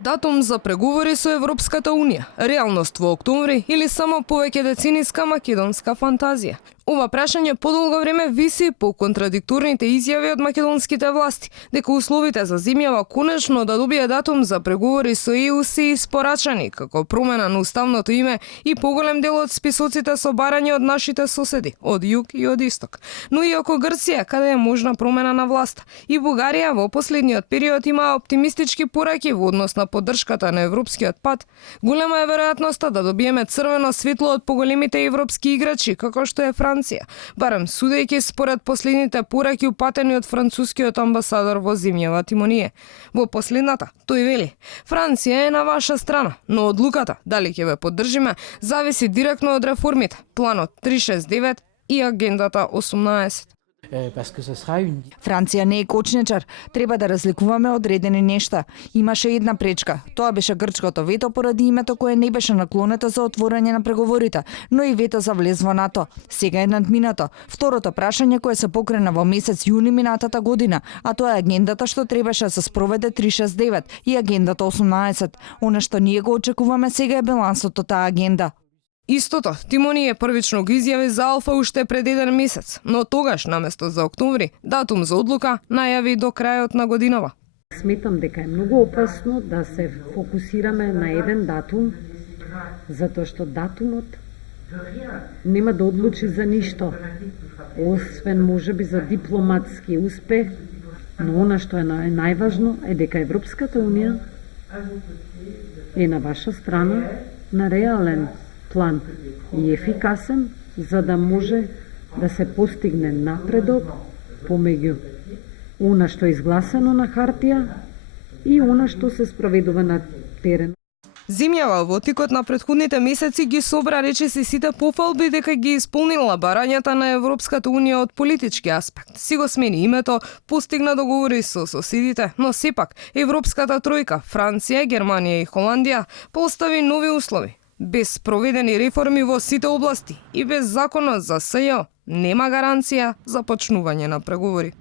Датум за преговори со Европската Унија, реалност во октомври или само повеќе децениска македонска фантазија? Ова прашање подолго време виси по контрадикторните изјави од македонските власти, дека условите за земјава конечно да добие датум за преговори со ЕУ се испорачани, како промена на уставното име и поголем дел од списоците со барање од нашите соседи, од југ и од исток. Но и ако Грција, каде е можна промена на власта, и Бугарија во последниот период има оптимистички пораки во однос на поддршката на европскиот пат, голема е веројатноста да добиеме црвено светло од поголемите европски играчи, како што е Франција, барем судејќи според последните пораки упатени од францускиот амбасадор во земјава Тимоние. Во последната, тој вели: Франција е на ваша страна, но одлуката дали ќе ве поддржиме зависи директно од реформите, планот 369 и агендата 18. Франција не е кочничар, треба да разликуваме одредени нешта. Имаше една пречка, тоа беше грчкото вето поради името кое не беше наклонето за отворање на преговорите, но и вето за влез во НАТО. Сега е надминато. Второто прашање кое се покрена во месец јуни минатата година, а тоа е агендата што требаше да се спроведе 369 и агендата 18. Она што ние го очекуваме сега е балансот од таа агенда. Истото, Тимоние првично го изјави за Алфа уште пред еден месец, но тогаш, наместо за октомври, датум за одлука најави до крајот на годинава. Сметам дека е многу опасно да се фокусираме на еден датум, затоа што датумот нема да одлучи за ништо, освен можеби за дипломатски успех, но она што е најважно е дека Европската Унија е на ваша страна на реален план и ефикасен, за да може да се постигне напредок помеѓу она што е изгласано на хартија и она што се спроведува на терен. Земјава во текот на претходните месеци ги собра речиси сите пофалби дека ги исполнила барањата на Европската Унија од политички аспект. Си го смени името, постигна договори со соседите, но сепак Европската тројка, Франција, Германија и Холандија постави нови услови. Без проведени реформи во сите области и без законот за СЈО нема гаранција за почнување на преговори.